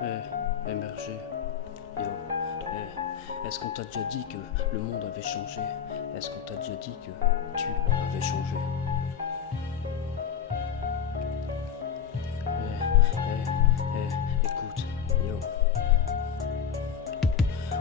Émerger. Yo. Est-ce qu'on t'a déjà dit que le monde avait changé? Est-ce qu'on t'a déjà dit que tu avais changé? Écoute, yo.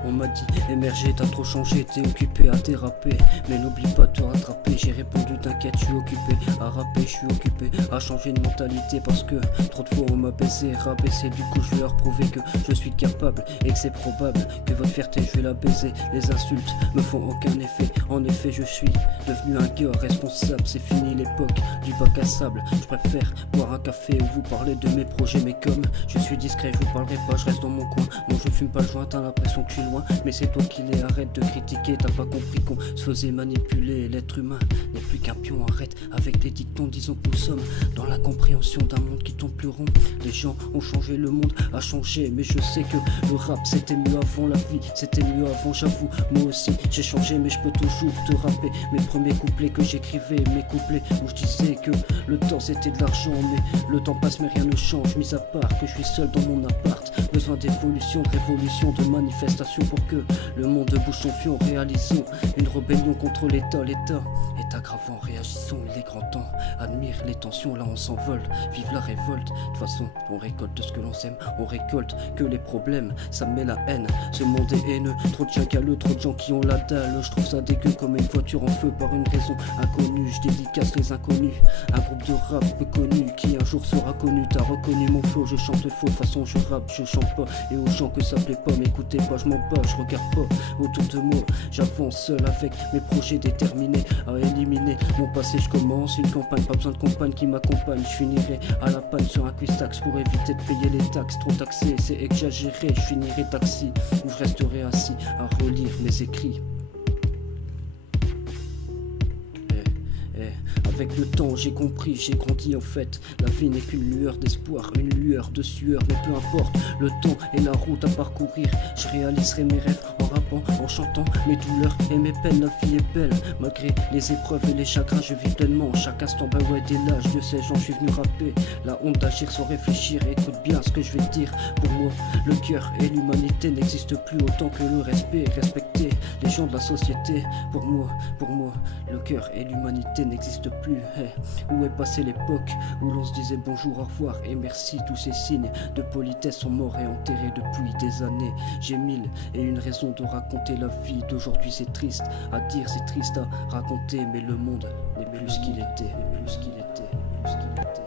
On m'a dit, émerger, t'as trop changé, t'es occupé à déraper. Mais n'oublie pas de te rattraper, j'ai répondu, t'inquiète, je suis occupé à rapper, je suis occupé à changer de mentalité. Parce que trop de fois on m'a baisé, rabaissé. Du coup je vais leur prouver que je suis capable et que c'est probable que votre fierté je vais la baiser. Les insultes me font aucun effet, en effet je suis devenu un gars responsable. C'est fini l'époque du bac à sable, je préfère boire un café ou vous parler de mes projets. Mais comme je suis discret, je vous parlerai pas, je reste dans mon coin. Non, je fume pas le joint, t'as l'impression que je suis loin, mais c'est toi qui l'es, arrête de critiquer. T'as pas compris qu'on se faisait manipuler. L'être humain n'est plus qu'un pion, arrête avec les dictons. Disons que nous sommes dans la compréhension d'un monde qui tourne plus rond. Les gens ont changé, le monde a changé, mais je sais que le rap c'était mieux avant, la vie c'était mieux avant. J'avoue, moi aussi j'ai changé, mais je peux toujours te rapper mes premiers couplets que j'écrivais, mes couplets où je disais que le temps c'était de l'argent. Mais le temps passe mais rien ne change, mis à part que je suis seul dans mon appart. Besoin d'évolution, de révolution, de manifestation pour que le monde bouge son fion. Réalisons une rébellion contre l'État. L'État est aggravant, réagissons, il est grand temps. Admire les tensions, là on s'envole, vive la révolte. De toute façon, on récolte ce que l'on sème, on récolte que les problèmes, ça me met la haine. Ce monde est haineux, trop de chacaleux, trop de gens qui ont la dalle. Je trouve ça dégueu comme une voiture en feu par une raison inconnue. Je dédicace les inconnus, un groupe de rap peu connu qui un jour sera connu. T'as reconnu mon flow, je chante faux, de toute façon je rappe, je chante pas. Et aux gens que ça plaît pas, m'écoutez pas, je m'en bats, je regarde pas autour de moi. J'avance seul avec mes projets déterminés à éliminer mon passé. Je commence une campagne, pas besoin de compagne qui m'accompagne. Je finirai à la panne sur un quiz-tax pour éviter de payer les taxes. Trop taxé, c'est exagéré, je finirai taxi ou je resterai assis à relire mes écrits. Avec le temps j'ai compris, j'ai grandi en fait. La vie n'est qu'une lueur d'espoir, une lueur de sueur. Mais peu importe le temps et la route à parcourir, je réaliserai mes rêves en rappant, en chantant mes douleurs et mes peines. La vie est belle, malgré les épreuves et les chagrins. Je vis pleinement chaque instant, bah ouais dès l'âge de 16 ans je suis venu rapper. La honte d'agir sans réfléchir, écoute bien ce que je vais te dire. Pour moi, le cœur et l'humanité n'existent plus autant que le respect. Respecter les gens de la société. Pour moi, le cœur et l'humanité n'existent plus. Hey, où est passée l'époque où l'on se disait bonjour, au revoir et merci? Tous ces signes de politesse sont morts et enterrés depuis des années. J'ai mille et une raisons de raconter la vie d'aujourd'hui. C'est triste à dire, c'est triste à raconter, mais le monde n'est plus ce qu'il était, plus ce qu'il était, plus ce qu'il était.